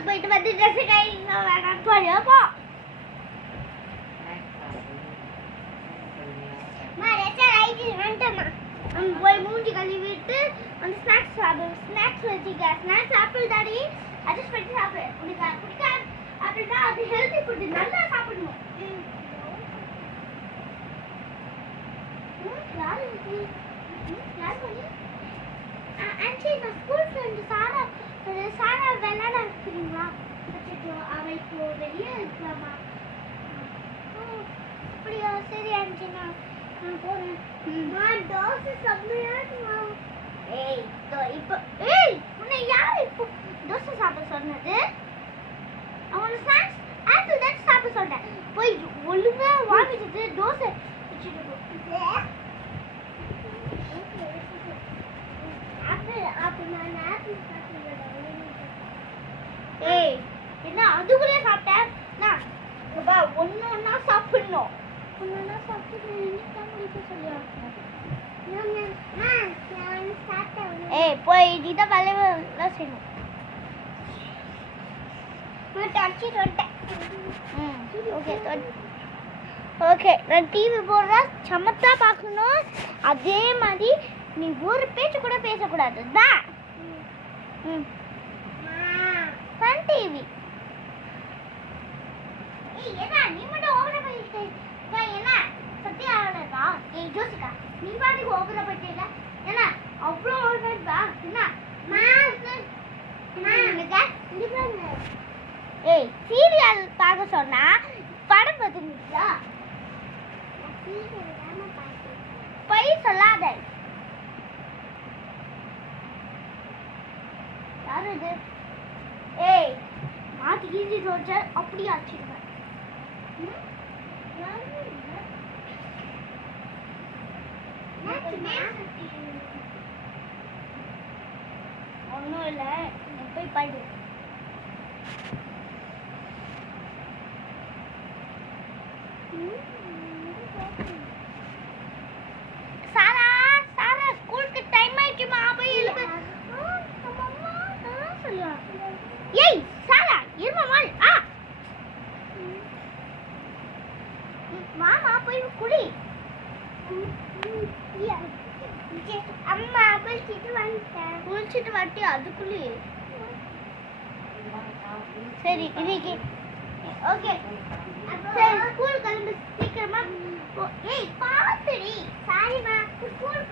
ஸ்கூலுக்கு போயிட்டு வந்து ட்ரெஸ் கையில வேணாம் போறியா போ மாரேச்சா ரைட் வந்துட்டமா போய் மூஞ்சி கழுவிட்டு அந்த ஸ்நாக்ஸ் சாப்பிடு ஸ்நாக்ஸ் வச்சிக்க ஸ்நாக்ஸ் ஆப்பிள் டாடி அட்ஜஸ்ட் பண்ணி சாப்பிடு உனக்கு பிடிக்காது அப்படின்னா அது ஹெல்தி ஃபுட் நல்லா சாப்பிடணும் யாரு பண்ணி ஆன்ட்டி நான் ஸ்கூல் ஃப்ரெண்ட் சாரா விளையாட இருக்கிறீங்களா அவள் இப்போ வெளியே இருக்கலாமா அப்படியா சரி ஆன்ட்டி நான் போறேன் தோசை செம்மையா ஏய் இப்போ ஏய் உன்னை யார் இப்போ தோசை சாப்பிட சொன்னது அவனை ஸ்நாக்ஸ் ஆப்பிள் தான் சாப்பிட சொன்னேன் போய் ஒழுங்கா வாங்கிட்டு தோசை வச்சுட்டு ஏய் என்ன அதுக்குள்ளே சாப்பிட்டேன் ஒன்னா சாப்பிடணும் ஒன்னா சாப்பிட்டு ஏய் போய் நீதான் வேலையெல்லாம் செய்யணும் ஓகே நான் டிவி போடுறா சமத்தா பார்க்கணும் அதே மாதிரி நீ ஒரு பேச்சு கூட பேசக்கூடாது தான் சன் டிவி நீ மட்டும் ஓவரா போயிட்டு என்ன சத்தியா ஆகலா ஏய் ஜோசிகா நீ பாட்டுக்கு ஓவரா போயிட்டே என்ன அவ்வளோ ஓவரா என்ன ஏய் சீரியல் பார்க்க சொன்னா படம் பார்த்துருந்தா பொய் சொல்லாத யாரு இது ஏய் மாத்தி ஈஸி சொல்ற அப்படியே ஆச்சிடுவேன் ஒன்றும் இல்லை போய் பாடு சாரா சாரா ஸ்கூலுக்கு டைம் ஆயிடுச்சுமா போய் எழுப்பு ஏய் சாரா இருமா மால் மாமா போய் குடி அம்மா குளிச்சுட்டு வந்துட்டு அதுக்குள்ளே சரி இன்னைக்கு ஓகே சரி ஸ்கூல் கிளம்பி சீக்கிரமா ஏய் பாத்துடி சாரிமா ஸ்கூல்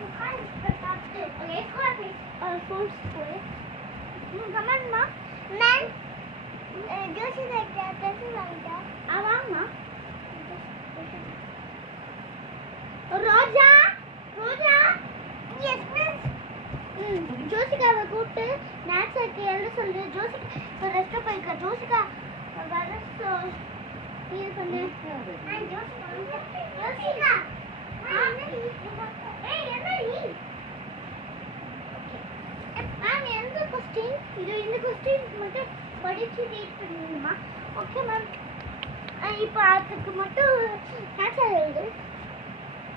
பார்த்து okay school கமான்மா ma'am Joshi dress வாங்கிட்டா வாங்கம்மா ரோஜா ரோஜா எஸ் மிஸ் ஜோசிகாவை கூப்பிட்டு நேட்ஸுக்கு எழுத சொல்லு ஜோசிகா ரெஸ்ட் போயிருக்கா ஜோசிகா வர இது பண்ணு ஜோசிகா ஏய் என்ன நீ மேம் எந்த क्वेश्चन இது இந்த क्वेश्चन மட்டும் படிச்சு ரீட் பண்ணுமா ஓகே மேம் இப்போ அதுக்கு மட்டும் ஆன்சர் எழுது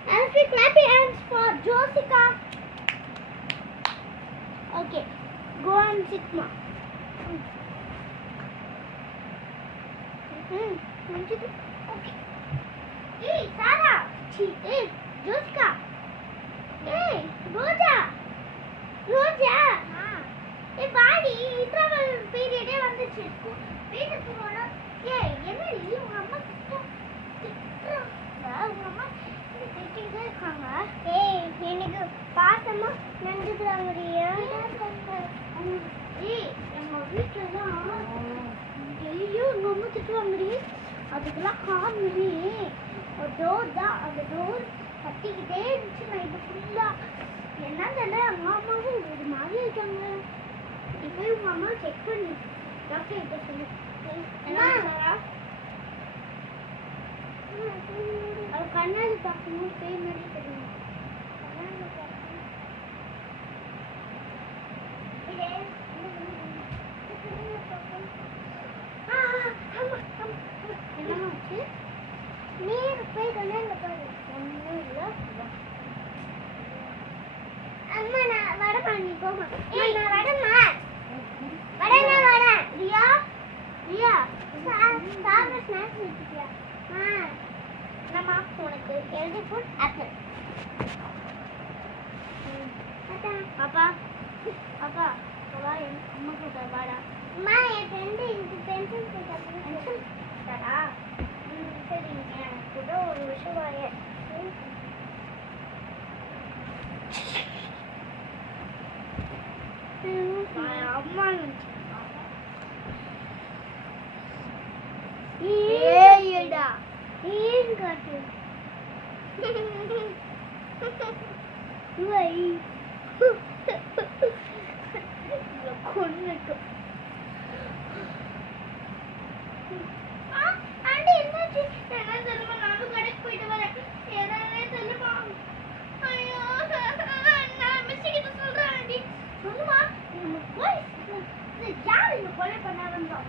Alfie, clap your hands for Josika. Okay, go and sit, ma. Okay. Hey, Sarah. Hey, Josika. Hey, Roja. Roja. Hey, body. Travel period. வந்துச்சு வீட்டுக்கு போனா ஏய் என்னடி உங்க அம்மா உங்க அம்மா திட்டிட்டே இருக்காங்க ஏய் எனக்கு பாசமா நண்டுக்குறாங்கடி ஏய் நம்ம வீட்டுல தான் டெய்லியும் எங்க அம்மா திட்டுவாங்கடி அதுக்கெல்லாம் காரணமே ஒரு டோர் தான் அந்த டோர் கட்டிக்கிட்டே இருந்துச்சு நைட்டு ஃபுல்லா என்ன தெரியல அம்மா அம்மாவும் ஒரு மாதிரி இருக்காங்க நீ போய் உங்க அம்மா செக் பண்ணு டாக்டர் கிட்ட சொல்லு அவ கண்ணாடி பார்க்கணும் பேய் மாதிரி தெரியும் என்னாச்சு நீர் போய் கண்ணாடி பாரு ஒன்றும் இல்லை அம்மா நான் வரமா நீ போமா நான் வரமா வரேன் ரியா healthy food apple. பாப்பா பாப்பா பாப்பா அம்மா கிட்ட வாடா. அம்மா என் ஃப்ரெண்டு இந்த பென்சில் கேட்டா தரா. சரிங்க கூட ஒரு விஷயம் வாங்க. அம்மா ஏடா ஏன் காட்டு வை கொன்னுட்டு ஆண்டி என்னாச்சு? என்ன தெரியுமா, நானும் கடைக்கு போயிட்டு வரேன். ஏதாவது தெரியுமா? ஐயோ நான் மிஸ் கிட்ட சொல்றேன். ஆண்டி சொல்லுமா, நம்ம போய் யார் இந்த கொலை பண்ண வந்தோம்?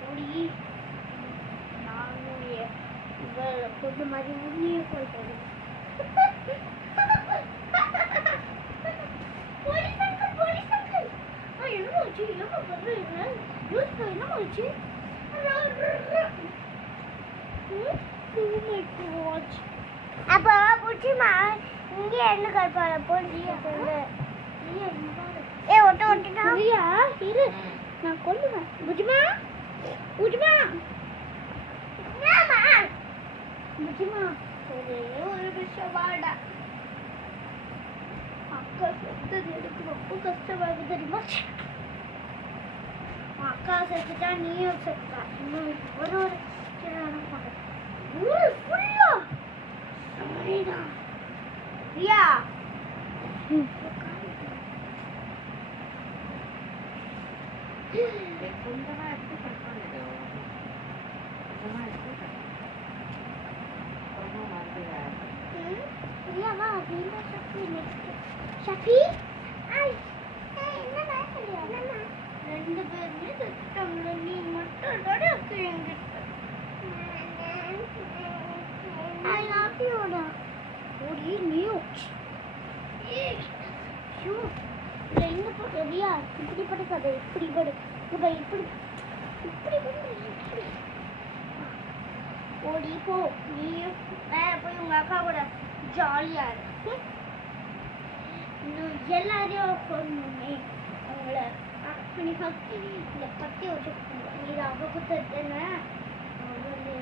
பொடி நானும் பொண்ணு மாதிரி உண்மையே போயிட்டேன். அப்போ புடிச்சுமா இங்கே என்ன கற்பார போடி ஏ ஒட்ட ஒட்டினா இரு நான் கொல்லுவேன். புஜிமா புஜிமா புஜிமா ஒரே ஒரு விஷயம் வாடா. அக்கா செத்தது எனக்கு ரொம்ப கஷ்டமாக தெரியுமா? அக்கா செத்துட்டா நீயும் செத்துட்டா. இன்னும் ஒரு ஊரு ஃபுல்லா ரியா ரியாவா அப்படின்னா ஷஃபி நெக்ஸ்ட் ஷஃபி ரெண்டு பேருமே செத்துட்டாங்க. நீ மட்டும் என்கிட்ட I love you da. ஓடி நியூ ஷூ ரெண்டு போறியா? இப்படி படுக்காத, இப்படி படு. இப்படி இப்படி இப்படி படு. ஓடி போ. நீ மேலே போய் உங்க அக்கா கூட ஜாலியா இரு. இன்னும் எல்லாரையும் கொண்டுமே அவங்கள பண்ணி ஹக்கி இந்த பத்தி வச்சுக்கோங்க. இது அவக்கு தெரிஞ்ச ஒரு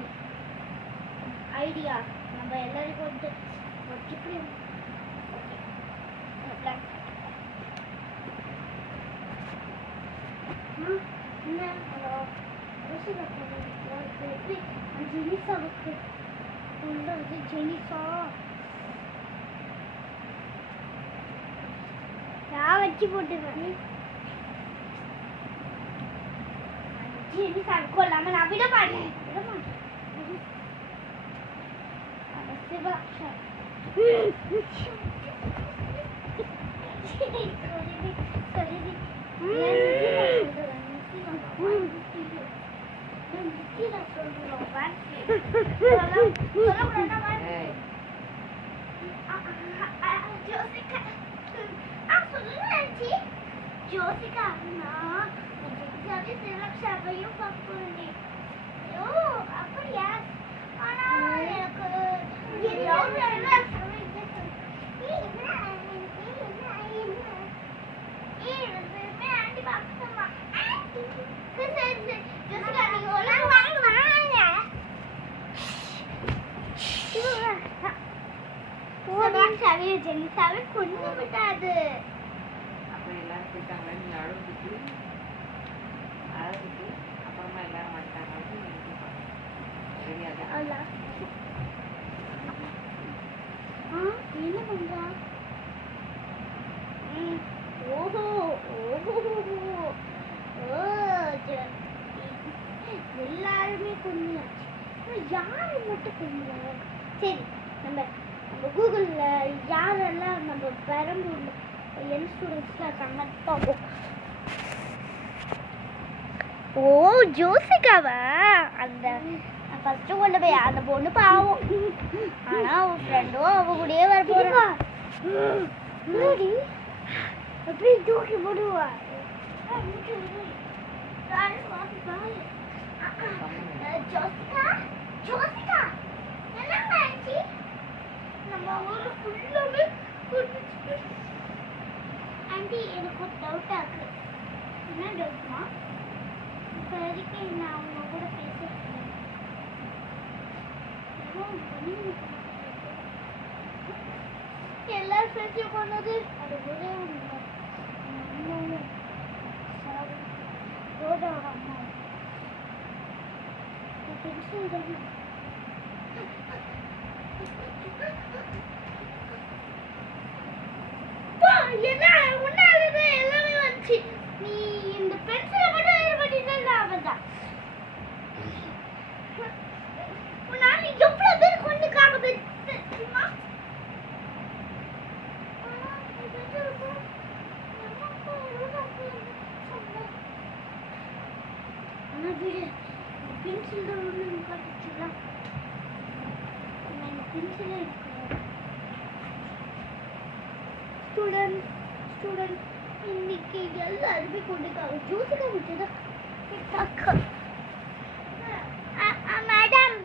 ஐடியா. நம்ம எல்லாருக்கும் வந்து எப்படி என்ன ஜெனிசாவுக்கு உள்ளது ஜெனிசா நான் வச்சு போட்டுருவேன். ஜெனிசா கொல்லாம நான் விட மாட்டேன். ஜோசிகா நான் சிலக்ஷாவையும் பார்ப்பேன். ஓ அப்படியா? ஆனா எனக்கு ஜெனிசாவை கொண்டு விட்டாது. அப்புறம் எல்லாரும் போயிட்டாங்க. நீ அழுதுட்டு அப்புறமா எல்லாரும் வந்துட்டாங்க. என்ன பண்றா? ஓஹோ எல்லாருமே கொண்டாச்சு. யாரு மட்டும் கொண்டா? சரி நம்ம கூகுள்ல யாரெல்லாம் நம்ம பெரம்பூர்ல என் ஸ்டூடெண்ட்ஸ்லாம் இருக்காங்க பார்ப்போம். ஓ ஜோசிகாவா? அந்த ஃபர்ஸ்ட் கொண்டு போய் அந்த பொண்ணு பாவம். ஆனா அவன் ஃப்ரெண்டும் அவ கூடயே வர போறான். எப்படி தூக்கி போடுவா? ஜோசிகா ஜோசிகா என்னங்க ஆச்சு? நம்ம ஊரு ஃபுல்லாவே குடிச்சிட்டு. ஆண்டி எனக்கு ஒரு டவுட்டா இருக்கு. என்ன டவுட்மா? இப்போ வரைக்கும் நான் அவங்க கூட பேசிருக்கேன். எல்லாரும் ஃப்ரெண்ட்ஷிப் பண்ணது அது ஒரே ஒன்று அம்மாவும் சாரி ரோடாவோட அம்மா பென்சில் தானே என்ன உன்னாலதான் எல்லாமே வந்துச்சு. நீ இந்த பென்சிலை மட்டும் ஏற்பட்டீங்கன்னா அவதான் உன்னால எவ்வளவு பேர் கொண்டுக்காக தெரியுமா? ஆனா வீடு பென்சில் தான் ஒன்று காட்டுச்சுல பென்சிலே இருக்கு. ஸ்டூடெண்ட் இன்னைக்கு எல்லாருமே கொண்டுக்காங்க. ஜோசிகா விட்டுதான் மேடம்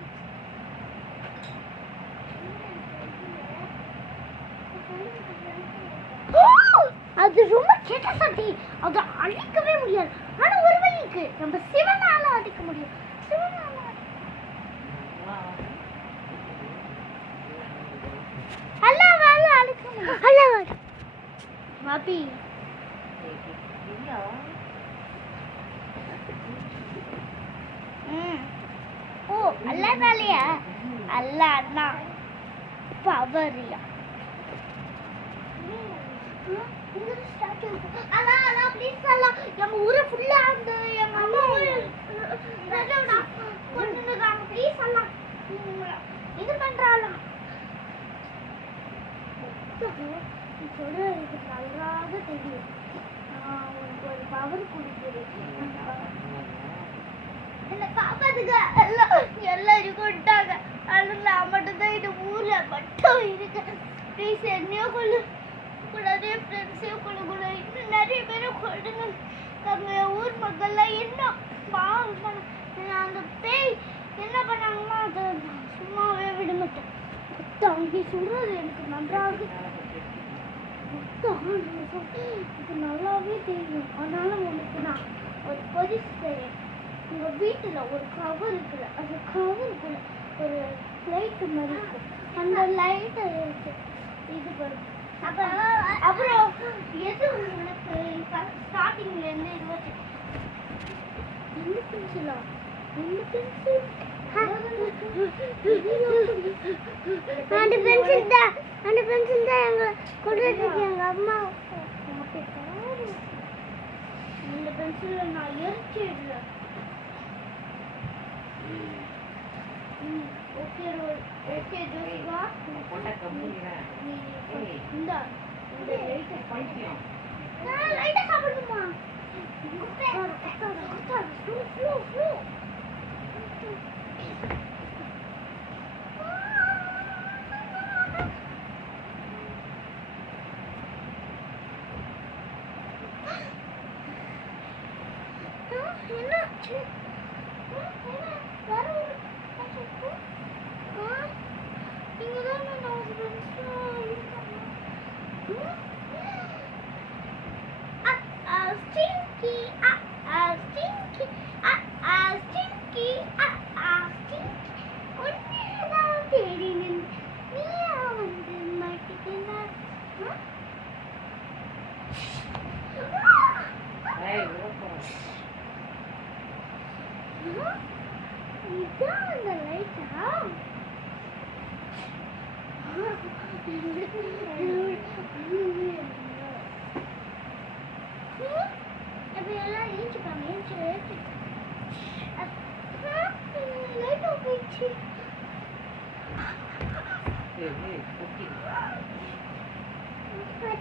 அது ரொம்ப கெட்ட சக்தி. அதை அழிக்கவே முடியாது. ஆனா ஒரு வழிக்கு நம்ம சிவனால அழிக்க முடியும். சிவனால அல்லாவால அழிக்க முடியும். அல்லாவால மாபி ஓ அல்லாதாலையா? அல்லா அண்ணா பவரியா எங்க ஊரை ஃபுல்லா அந்த எங்க அம்மா கொண்டுருக்காங்க. ப்ளீஸ் அல்லா இது பண்றாளாம் சொல்ற எனக்கு நல்லாக தெரியும். உனக்கு ஒரு பவர் கொடுக்குறேன். என்ன காப்பாத்துக்க எல்லாரும் கொண்டாங்க. அது நான் மட்டும்தான் இந்த ஊர்ல மட்டும் இருக்கு. ப்ளீஸ் என்னையோ கொள்ளு கூடாது, ஃப்ரெண்ட்ஸையும் கொள்ள கூடாது. இன்னும் நிறைய பேரும் கொள்ளுங்க. என் ஊர் மக்கள்லாம் என்ன பாவம். அந்த பேய் என்ன பண்ணாங்கன்னா அதை சும்மாவே விட மாட்டேன். அவங்க சொல்றது எனக்கு நன்றாக எனக்கு நல்லாவே தெரியும். அதனால உனக்கு நான் ஒரு பரிசு செய்யறேன். உங்க வீட்டுல ஒரு கவர் இருக்குல்ல, அந்த கவருக்குள்ள ஒரு லைட் மாதிரி இருக்கும். அந்த லைட்டை இருக்கு இது பண்ணும். அப்புறம் எது உனக்கு ஸ்டார்டிங்ல இருந்து இருபத்தி ரெண்டு பென்சிலா? ரெண்டு பென்சில் அந்த பென்சில் தான் எங்க கொடுத்துருக்கு எங்க அம்மா. இந்த பென்சிலை நான் எரிச்சிடல. ஓகே ஓகே ஜோசிகா இந்த லைட்டை சாப்பிடணுமா? என்னாச்சு? இதான் அந்த லைட்டா? அப்ப எல்லாம் ஏஞ்சுப்பாங்க. லைட் ஆஃப் ஆயிடுச்சு.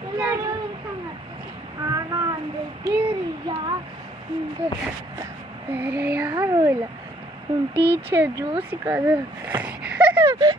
எல்லாரும் இருக்காங்க. ஆனா அந்த பேரு இந்த வேற யாரும் இல்லை, உன் டீச்சர் ஜோசிகா.